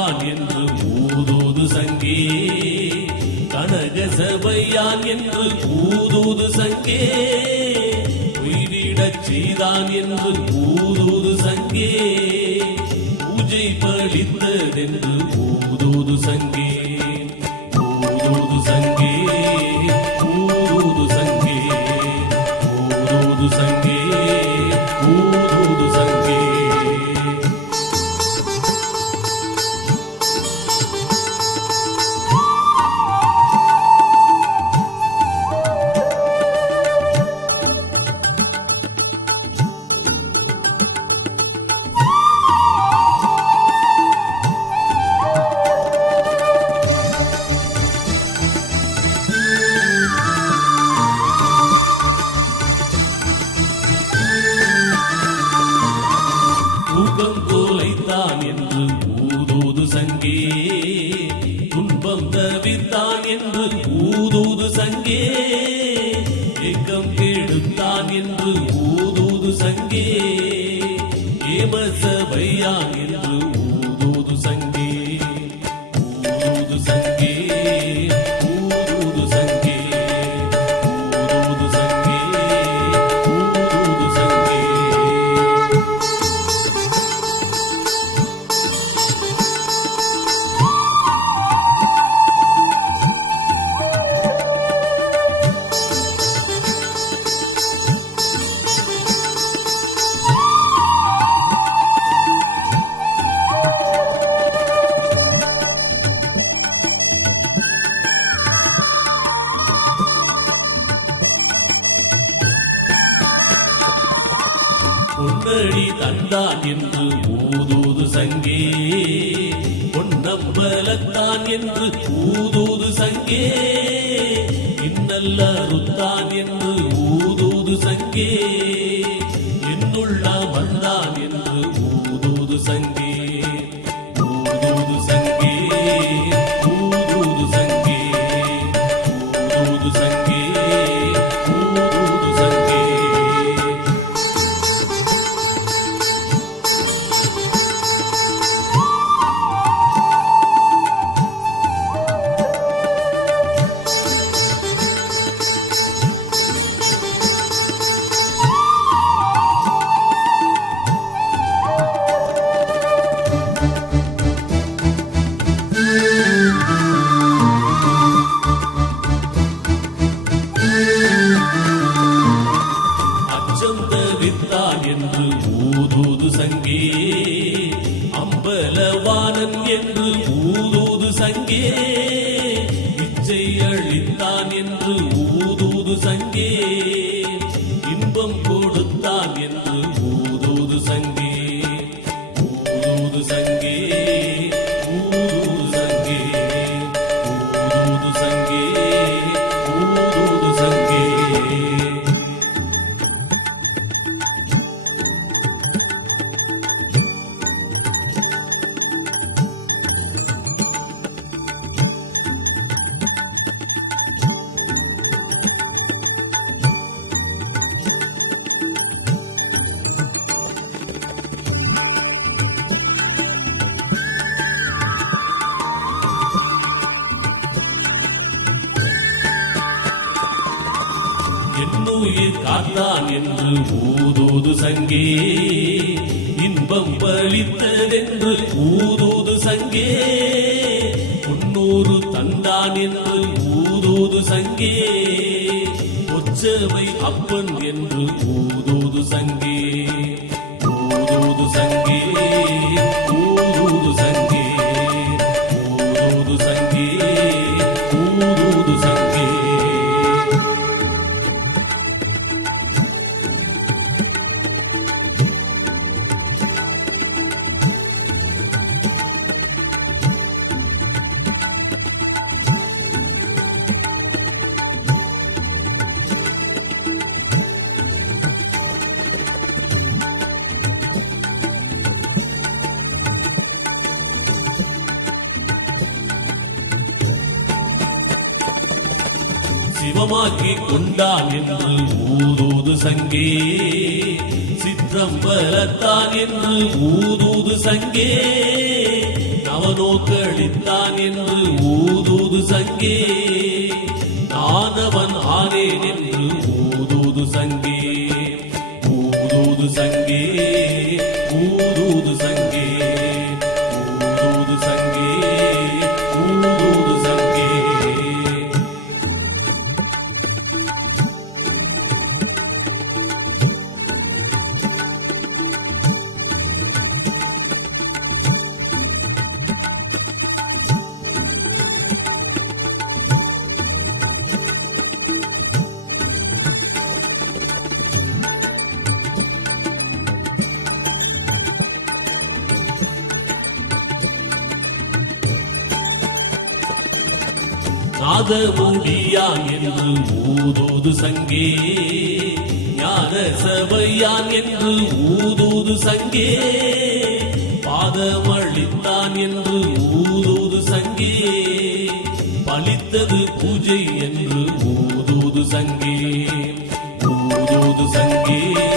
மாட்டான் என்று ஊதூது சங்கே. கனக சபையான் என்று ஊதூது சங்கே. உயிரிடச் செய்தான் என்று ஊதூது சங்கே. பூஜை பழித்ததென்று ஊதூது சங்கே. என்று ஊதூது சங்கே. பொன்னம்பலத்தான் என்று ஊதூது சங்கே. இன்னல்ல ருத்தான் என்று ஊதூது சங்கே. என்னுள்ள வந்தான் என்று அளித்தான் என்று ஊதூது சங்கே. இன்பம் கூட என்னுயிர் காத்தான் என்று ஊதூது சங்கே. இன்பம் பலித்ததென்று ஊதூது சங்கே. முன்னூறு தந்தான் என்று ஊதூது சங்கே. ஒச்சவை அப்பன் என்று ஊதூது சங்கே. சிவமாக்கி கொண்டான் என்று ஊதூது சங்கே. சித்தம்பலத்தான் என்று ஊதூது சங்கே. நவநோக்களித்தான் என்று ஊதூது சங்கே. நாதமுடியான் என்று ஊதூது சங்கே. ஞான சபையான் என்று ஊதூது சங்கே. பாதமளித்தான் என்று ஊதூது சங்கே. பலித்தது பூஜை என்று ஊதூது சங்கே. ஊதூது சங்கே.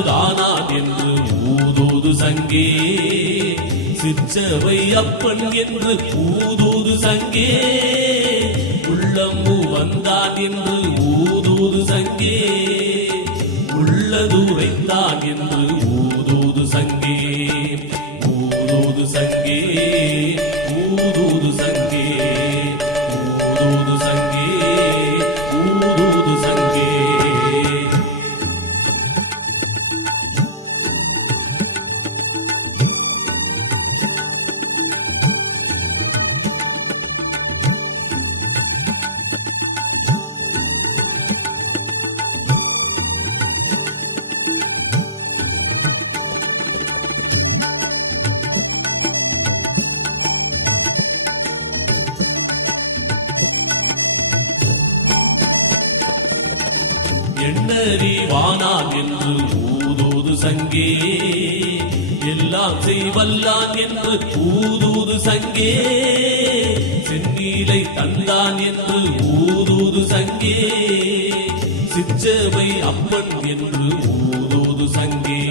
கிள்ளபூதானான் என்று ஊதூது சங்கே. சிற்றவை அப்பன் என்று ஊதூது சங்கே. உள்ளம்பு வந்தான் என்று ஊதூது சங்கே. எண்ணறிவானான் என்று ஊதூது சங்கே. எல்லாம் செய்வல்லான் என்று ஊதூது சங்கே. செந்நீலை தந்தான் என்று ஊதூது சங்கே. சிச்சவை அப்பன் என்று ஊதூது சங்கே.